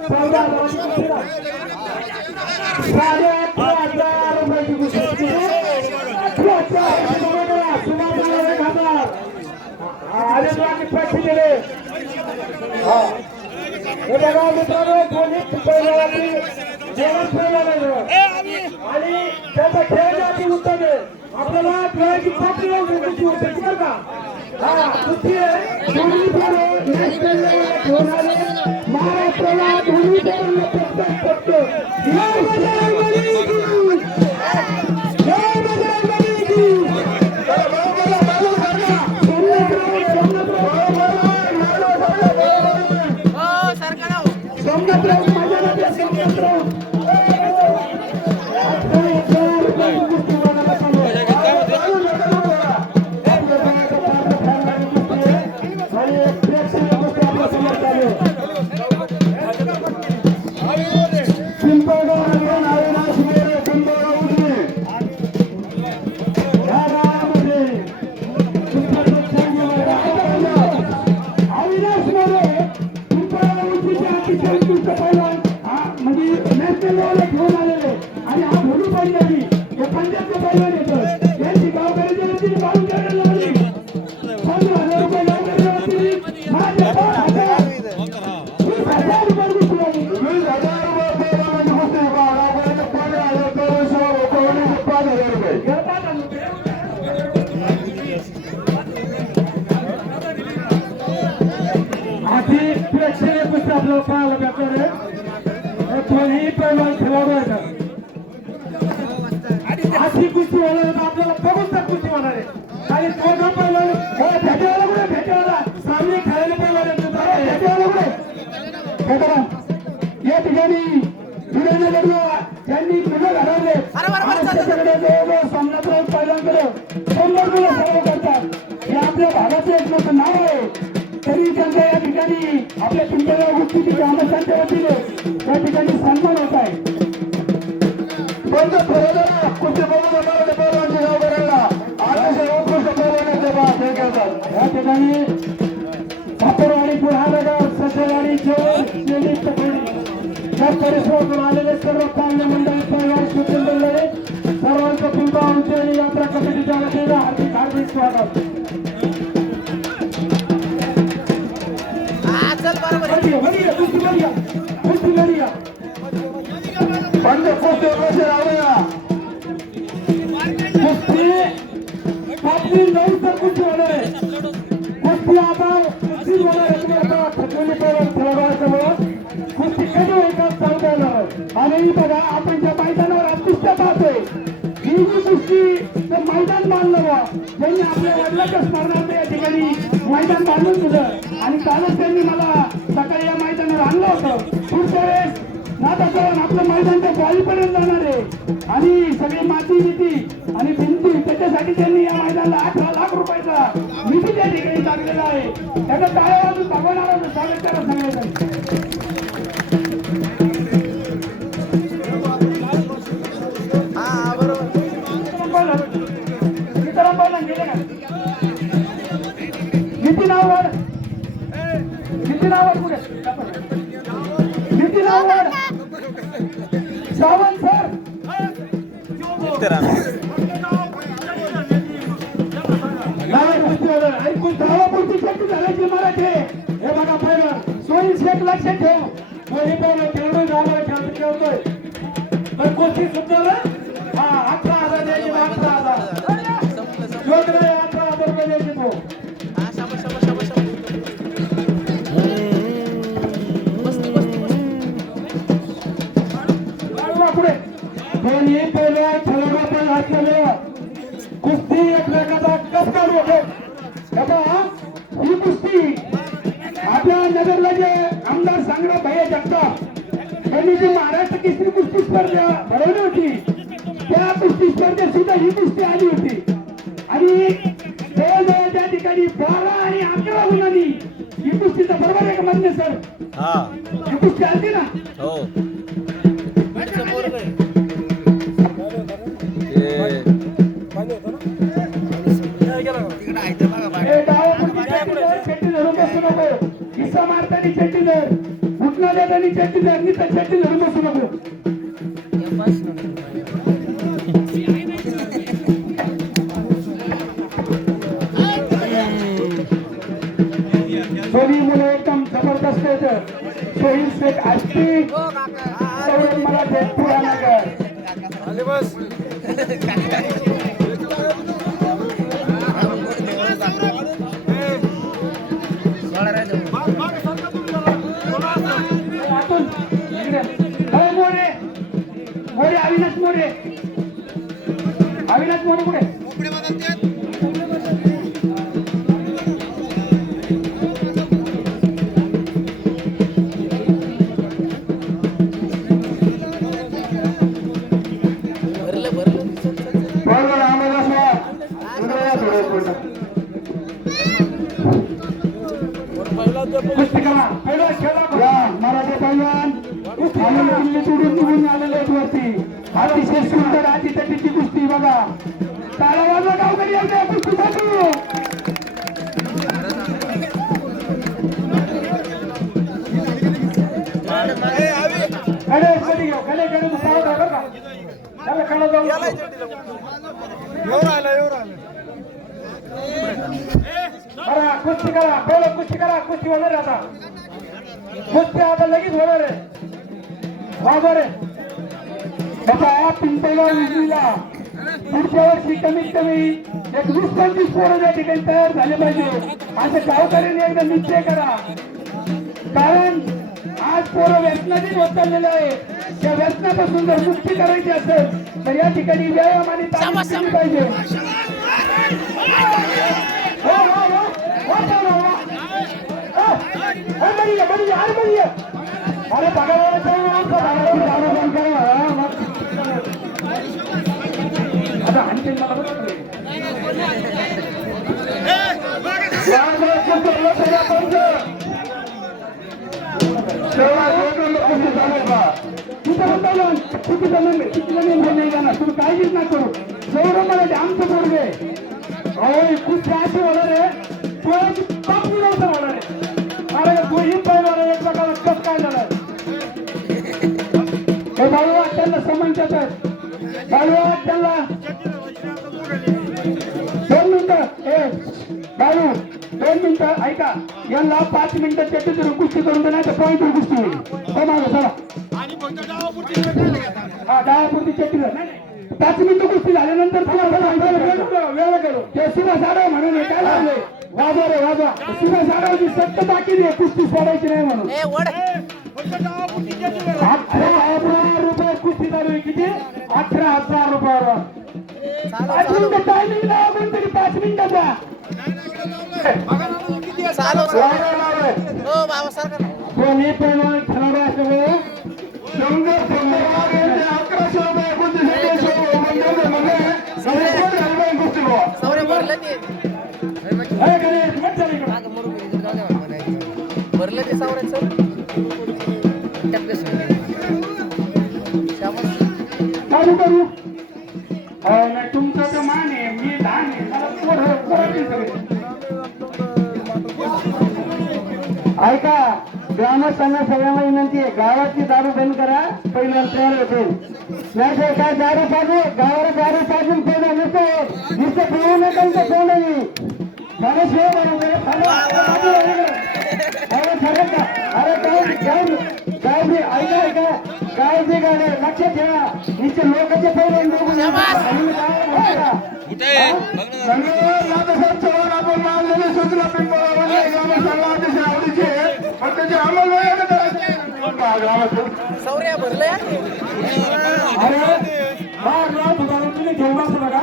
चौदा साडे अठरा हजार रुपयाची कुस्ती आणि त्याचा खेळण्याची आपल्याला होती का हा कुस्ती आहे. Yeah. अशी कुस्ती होणार आपल्याला बघून तर कुस्ती होणार आहे आणि तो पैलवान हे भेटेवाला कुठे भेटेवाला सामने खेळायला पैलवान आहेत मित्रांनो. भेटेवाला कुठे भेटा या ठिकाणी वीरेंद्र गडवा यांनी घडवले जवळजवळ शंभर सर्व करतात हे आपल्या भागाचं एक मोठं नाव आहे तरी त्यांच्या या ठिकाणी आपल्या पिंपळगाव गोष्टीची ग्रामस्थांच्या वतीने या ठिकाणी या ठिकाणी ठाकरवाडी बुढानगर सज्जवाडी जेवण शेली टपरी या. परिसरातून आलेले सर्व पाहुणे मंडळी परिवार सुचंदरले सर्वांचं पिंपा आमचे आणि यात्रा कमिटीच्या वतीने हार्दिक हार्दिक स्वागत बढ़िया, कुस्ती. नऊ तर कुस्ती होणार आहे. कुस्ती आता कुस्ती होणार आहे. तुम्ही आता थकवली कुस्ती कधी सांगता येणार आणि बघा आपण ज्या मैदानावर आज कुस्त्या पाहतोय. ही जी कुस्ती मैदान बांधलं बा त्यांनी आपल्या वडिलाच्या स्मरणार्थ या ठिकाणी मैदान बांधून दिलं. आणि कालच त्यांनी मला सकाळी या मैदानावर आणलं होतं. पुढच्या वेळेस ना करून आपलं मैदान त्या बॉलीपर्यंत जाणार आहे. आणि सगळी माती निधी आणि भिंती त्याच्यासाठी त्यांनी या मैदानाला अठरा लाख रुपयाचा निधी त्या ठिकाणी टाकलेला आहे. त्याचा टाळ्या वाजून भगवानाला स्वागत करा सांगायचं सावंत सर. ऐकून धावापुरती शक्ती झाल्याची मराठी हे बघा पहिलं. सोयी शेख लक्षात ठेव. दोन्ही पहिलं खेळून जाणार खेळतो खेळतोय पण गोष्टी सुटणार हा? अठरा हजार द्यायची अठरा हजार. दोन्ही पहिलं खेळाडू आपण असलेलं कुस्ती एकमेकाचा कस काढू बाबा ही कुस्ती आपल्या नगरला जे आमदार सांगडा भैया जगताप यांनी जी महाराष्ट्र केसरी कुस्ती स्पर्धा भरवली होती. त्या कुस्ती स्पर्धेत सुद्धा ही कुस्ती आली होती. आणि जवळजवळ त्या ठिकाणी बारा आणि अकरा गुणांनी ही कुस्तीचा बरोबर आहे का मान्य सर. हा. ही कुस्ती आली ना? हो. ते हे डावा चेटी धर, चेटी चेटी तर बसू नको. दोन्ही मुलं एकदम जबरदस्त आहेत सोहिल शेख आष्टी सौरभ मोरे अविनाश मोरे कुठे त्याला खाला जाऊ बरं कुस्ती करा पहिलं कुस्ती करा कुस्ती होणार आता कुस्ती आता लगेच होणार आहे वाजवा रे बाबा पिंपळगाव विजलीला पुढच्या वर्षी कमीत कमी एक वीस पंचवीस पोरं या ठिकाणी तयार झाले पाहिजे असं गावकऱ्यांनी एकदा निश्चय करा कारण आज पोरं व्यसनाधीन होत चाललेलं आहे त्या व्यसनापासून जर मुक्ती करायची असेल तर या ठिकाणी व्यायाम आणि तालीम केली पाहिजे हो, हो, हो. हो, हो, हो, हो. हो, हो, बढिया, बढिया, अरे बढिया. अरे भगवान दारू बंद करा हा, मग. आता आणखीन मला चुकीचा नंबर, चुकीचा नाही जाणार. तुम्ही काळजीच ना करू सौरभ मला आमचं पोरगे अहो ही कुस्ती अशी होणार आहे पोळ्याची पापडी नव्हतं होणार आहे अरे दोन्ही पैलवान एकमेकाला कस काय झालं हे त्यांना दोन मिनिटं ए बाळू दोन मिनिटं ऐका यांना पाच मिनिटं चेटी धरून करून दे तर पॉईंट होईल चला हा नाही, नाही. पाच मिनिटं कुस्ती झाल्यानंतर तुम्हाला वेळ करू ते सुभाष आडव म्हणून काय लागले? वाजवा रे वाजवा. सुभाष आडवची सत्य बाकी दे कुस्ती सोडायची नाही म्हणून. अठरा हजार रुपये कुस्ती चालू आहे किती? अठरा हजार रुपयावर. पाच मिनिटं टायमिंग लावा कोणतरी पाच मिनिटाचा. दोन्ही पैलवान खेळाडू असल्यामुळे भरलं ते. सावरायचं चालू करू. नाही तुमचं तर मान आहे मी लहान आहे मला. ऐका ग्रामस्थांना सगळ्यांना विनंती आहे. गावाची दारू बंद करा. पहिल्या तयार होते नाही काय दारू पाजू? गावाला दारू पाजून पहिलं नुसतं नुसतं पिऊ नका तर तोंडही गणेश हे बरोबर अरे काय ऐका ऐका. काय बी गाणे. लक्षात ठेवा. लोकांचे पहिले चव्हाण आपण मानलेले सूचना आवडीचे. पण त्याची अंमलबजावणी करायची ग्रामस्थ. सौर्या भरलंय अरे बाहेर होता ना, तुम्ही घेऊन बसला का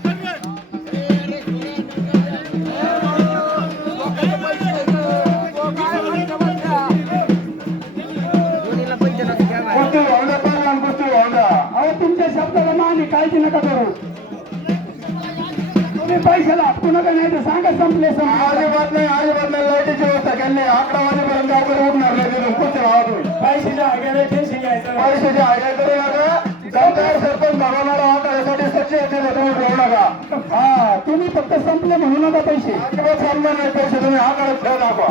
तुम्ही पैशाला नका नाही तर सांगा संपले अजिबात नाही अजिबात नाही लाईटीची व्यवस्था केली अकरा वाजेपर्यंत गावकर उठणार नाही तिथून कुस्ती वाहवा तुम्ही पैशाच्या आग्याला टेन्शन घ्यायचं. नाही. पैशाची आज्ञा करू नका. गावकर सरपंच आकारासाठी सच्चे येते तुम्ही ठेवू नका. हा तुम्ही फक्त संपले म्हणू नका पैसे. अजिबात संपले नाही पैसे तुम्ही आकारात ठेवू नका.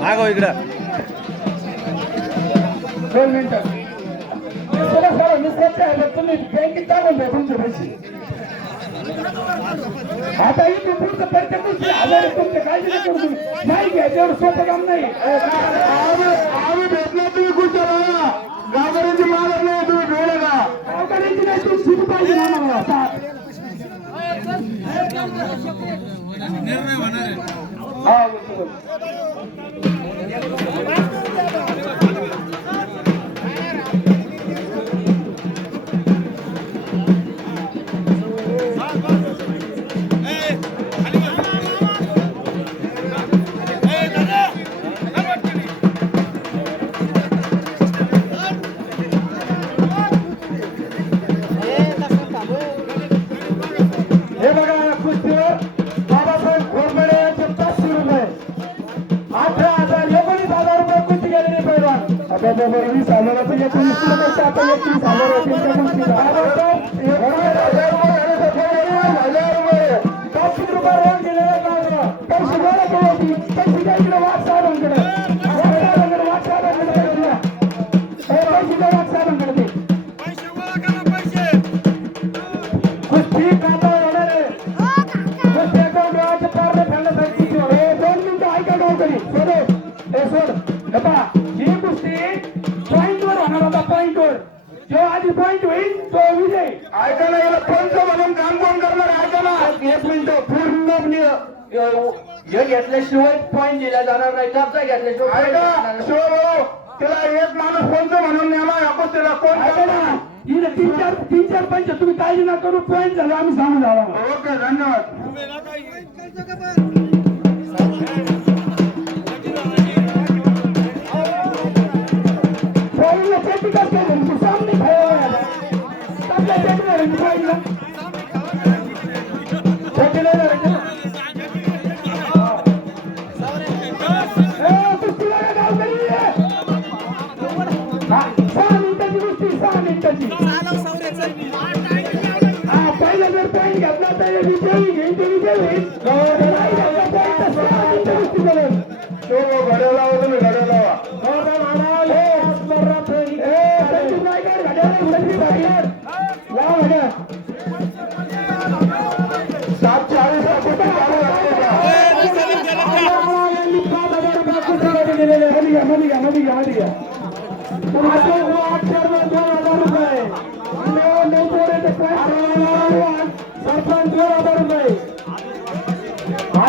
मागव इकडं. दोन मिनिटं. आहे पण तुम्ही बँकेत टाकून द्या तुमचे पैसे आता इथून पुढचं प्रत्येक गोष्टी हजार तुमचे काळजी नका करू तुम्ही नाही घ्या तेवढं सोपं काम नाही आम्ही भेटलो तुम्ही कुठच्या गावकऱ्यांची मालक नाही तुम्ही भेळ का गावकऱ्यांची नाही तुम्ही शिकू पाहिजे ना आम्हाला साथ. हा बोलतो, बोलतो. हे होतील त्या कुस्तीला. बाबासाहेब, एकोणीस हजार रुपये झाले तर एकोणीस हजार रुपये. पाचशे रुपये रोज गेलेले गावाला. पैसे गोळा केले होते. पैसे द्या इकडे वाट साहेबांकडे. वाट साहेबांकडे, वाट साहेबांकडे पैसे द्या. हे पैसे द्या वाट साहेबांकडे ते. हे कुस्ती पॉइंटवर होणार होता पॉइंटवर जो आधी पॉइंट होईल तो विजय. ऐका ना याला पंच म्हणून काम कोण करणार ऐका ना एक मिनिट पूर्ण हे घेतल्याशिवाय पॉइंट दिला जाणार नाही. कब्जा घेतल्याशिवाय ऐका शिवभाऊ त्याला एक माणूस पंच म्हणून नेला या कुस्तीला कोण ऐका ना तीन चार तीन चार पंच तुम्ही काळजी नका करू पॉइंट झाला आम्ही सांगून झाला ओके धन्यवाद.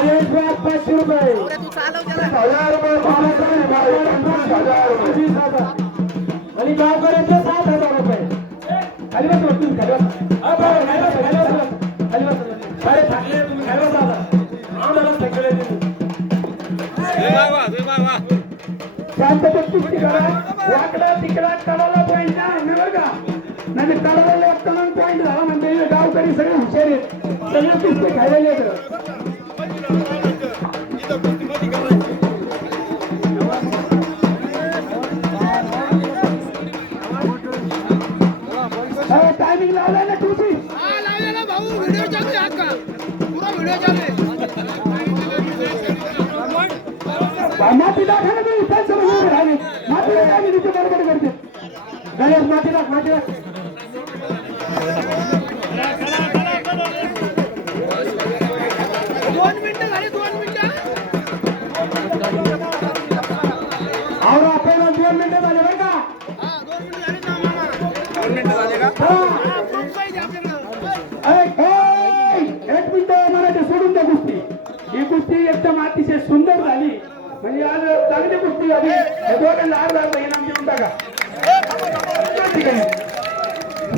पाचशे रुपये हजार रुपये आणि गावकऱ्यांचे सात हजार रुपये खाली बस तुम्ही खाली बस खाली बस, अरे, तुम्ही, खाली आम्हाला थकले शांततेत करा वाकडा तिकडा कडाला पॉईंट नाही बरं का नाही कडाला पॉईंट झाला म्हणजे गावकरी सगळे हुशार आहेत सगळे कुस्ती खायला येतं गणेश माती टाक माती